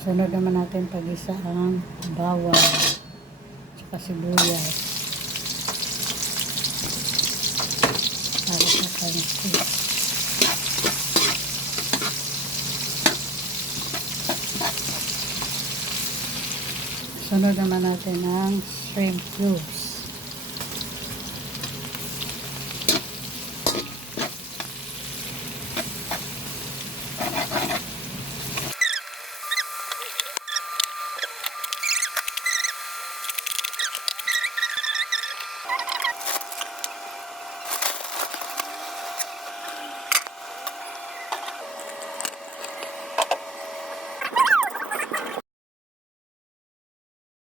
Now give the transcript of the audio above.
Sunod naman natin pag-isa ang bawang tsaka sibuyas para sa pancit. Sunod naman natin ang shrimp cubes.